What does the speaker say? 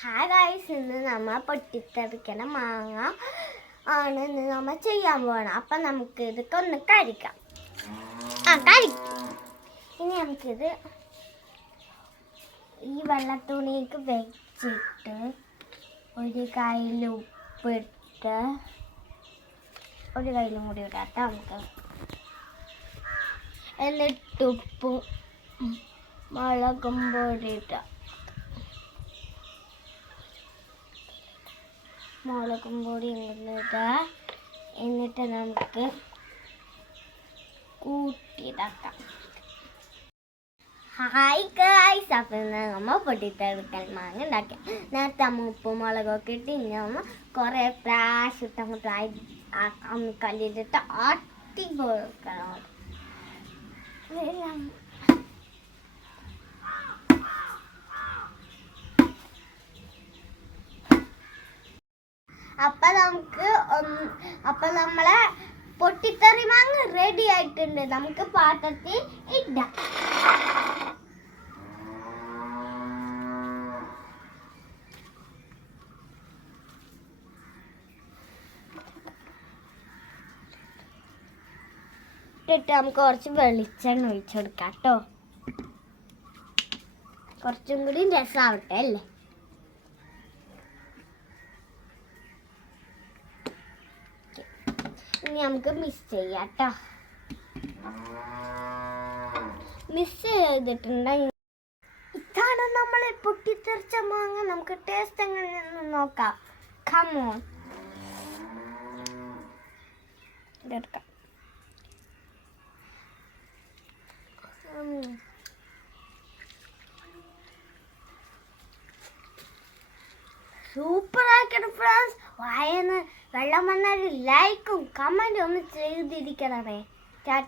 Hi guys, ഇന്ന് നമ്മൾ പൊട്ടിത്തെറിക്കണ മാങ്ങ ആണ് ഇന്ന് നമ്മൾ ചെയ്യാൻ പോകണം. അപ്പം നമുക്ക് ഇതൊക്കെ ഒന്ന് കഴിക്കാം. ഇനി നമുക്കിത് ഈ വെള്ളത്തുണിക്ക് വെച്ചിട്ട് ഒരു കയ്യിൽ ഉപ്പിട്ട് ഒരു കയ്യിലും കൂടി ഇടാം നമുക്ക്. എന്നിട്ട് ഉപ്പും മുളകും പൊടി ഇട്ടാം. മുളകും പൊടി ഇടുക. എന്നിട്ട് നമുക്ക് കൂട്ടിയിടാക്കാം. ഹായ് ഗൈസ്, അപ്പം നമ്മൾ പൊട്ടിത്തെറിക്കൽ മാങ്ങ ഉണ്ടാക്കി. നേരത്തെ അമ്മ ഉപ്പും മുളകൊക്കെ ഇട്ട് ഇനി നമ്മൾ കുറേ പ്രാവശ്യം അങ്ങോട്ട് കല്ലിലിട്ട് ആട്ടി കൊടുക്കണം. അപ്പം നമ്മളെ പൊട്ടിത്തെറി മാങ്ങ റെഡി ആയിട്ടുണ്ട്. നമുക്ക് പാത്രത്തിൽ ഇടാം. ഇട്ടിട്ട് നമുക്ക് കുറച്ച് വെളിച്ചെണ്ണ ഒഴിച്ചെടുക്കാം കേട്ടോ. കുറച്ചും കൂടി രസമാവട്ടെ അല്ലേ. ഇനി നമുക്ക് മിക്സ് ചെയ്യാം കേട്ടോ. മിക്സ് ചെയ്തിട്ടുണ്ടെങ്കിൽ ഇതാണ് നമ്മൾ പൊട്ടിത്തെറിച്ച മാങ്ങ. നമുക്ക് ടേസ്റ്റ് എങ്ങനെയാണെന്ന് നോക്കാം. കമോൺ, ഇതെടുക്കാം. സൂപ്പർ ആക്കണം ഫ്രണ്ട്സ്. വായന്ന് വെള്ളം വന്നാൽ ലൈക്കും കമൻറ്റും ഒന്ന് ചെയ്തിരിക്കണേ. ടാറ്റ.